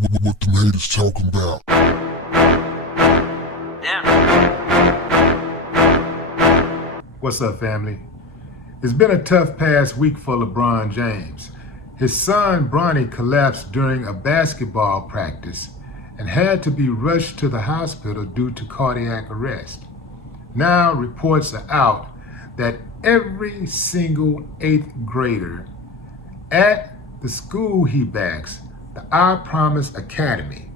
What them haters talking about? What's up, family? It's been a tough past week for LeBron James. His son, Bronny, collapsed during a basketball practice and had to be rushed to the hospital due to cardiac arrest. Now reports are out that every single 8th grader at the school he backs, the I Promise Academy,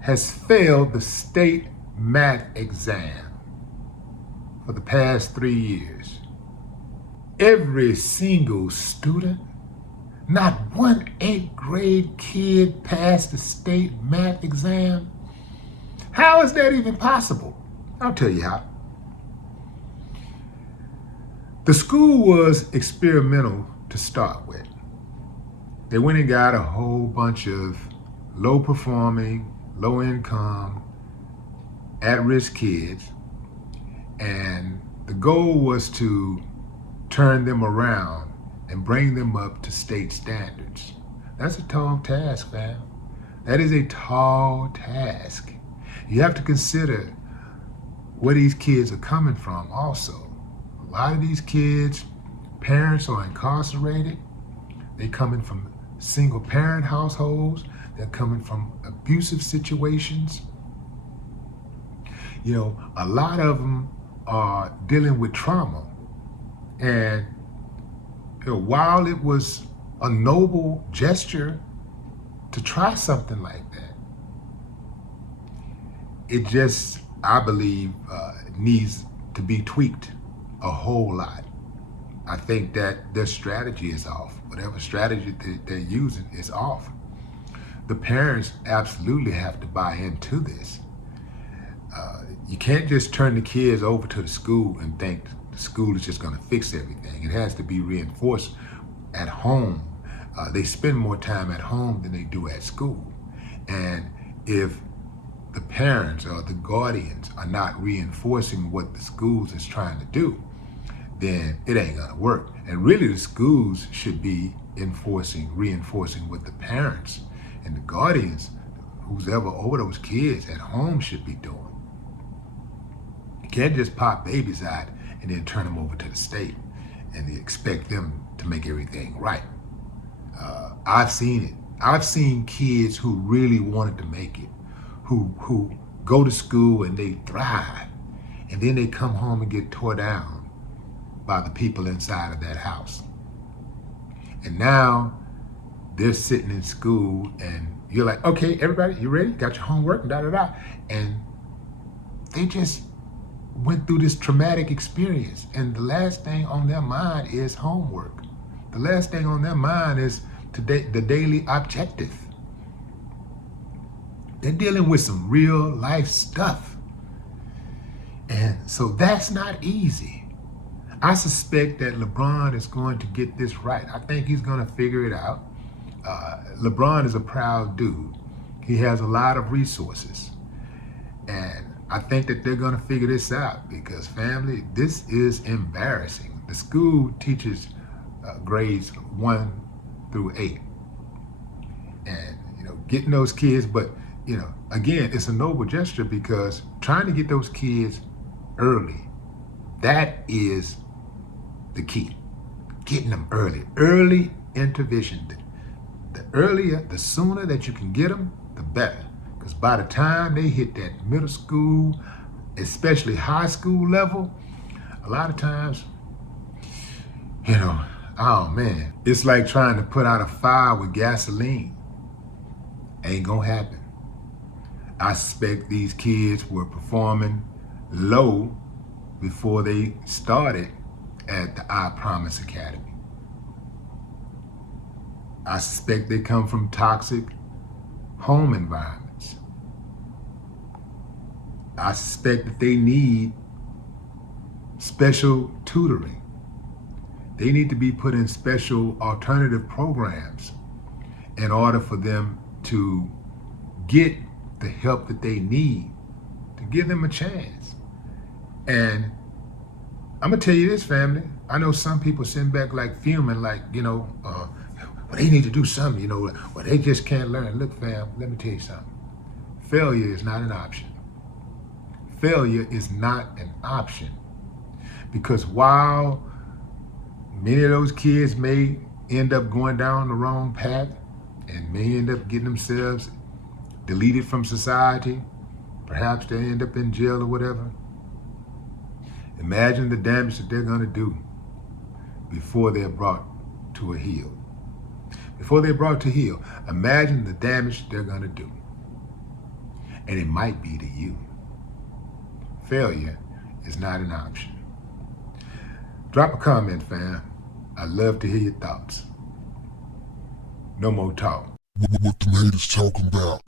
has failed the state math exam for the past 3 years. Every single student, not one 8th grade kid passed the state math exam. How is that even possible? I'll tell you how. The school was experimental to start with. They went and got a whole bunch of low performing, low income, at-risk kids, and the goal was to turn them around and bring them up to state standards. That's a tall task, fam. That is a tall task. You have to consider where these kids are coming from also. A lot of these kids, parents are incarcerated. They coming from single parent households. They're coming from abusive situations. You know, a lot of them are dealing with trauma. And you know, while it was a noble gesture to try something like that, it just, I believe, needs to be tweaked a whole lot. I think that their strategy is off. Whatever strategy they're using is off. The parents absolutely have to buy into this. You can't just turn the kids over to the school and think the school is just going to fix everything. It has to be reinforced at home. They spend more time at home than they do at school. And if the parents or the guardians are not reinforcing what the schools is trying to do, then it ain't gonna work. And really the schools should be reinforcing what the parents and the guardians, who's ever over those kids at home, should be doing. You can't just pop babies out and then turn them over to the state and expect them to make everything right. I've seen it. I've seen kids who really wanted to make it, who go to school and they thrive, and then they come home and get tore down by the people inside of that house. And now they're sitting in school and you're like, okay, everybody, you ready? Got your homework and da-da-da. And they just went through this traumatic experience, and the last thing on their mind is homework. The last thing on their mind is the daily objective. They're dealing with some real life stuff. And so that's not easy. I suspect that LeBron is going to get this right. I think he's going to figure it out. LeBron is a proud dude. He has a lot of resources. And I think that they're going to figure this out because, family, this is embarrassing. The school teaches grades 1 through 8. And, you know, getting those kids, but, you know, again, it's a noble gesture because trying to get those kids early, that is the key. Getting them early. Early intervention. The earlier, the sooner that you can get them, the better. Because by the time they hit that middle school, especially high school level, a lot of times, you know, oh man, it's like trying to put out a fire with gasoline. Ain't gonna happen. I suspect these kids were performing low before they started at the I Promise Academy. I suspect they come from toxic home environments. I suspect that they need special tutoring. They need to be put in special alternative programs in order for them to get the help that they need to give them a chance. And I'm gonna tell you this, family. I know some people sitting back like fuming, like, you know, well, they need to do something, you know, well, they just can't learn. Look, fam, let me tell you something. Failure is not an option. Failure is not an option. Because while many of those kids may end up going down the wrong path and may end up getting themselves deleted from society, perhaps they end up in jail or whatever, imagine the damage that they're going to do before they're brought to a heel. Before they're brought to heel, imagine the damage they're going to do. And it might be to you. Failure is not an option. Drop a comment, fam. I'd love to hear your thoughts. No more talk. What the haters talking about?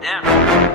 Damn.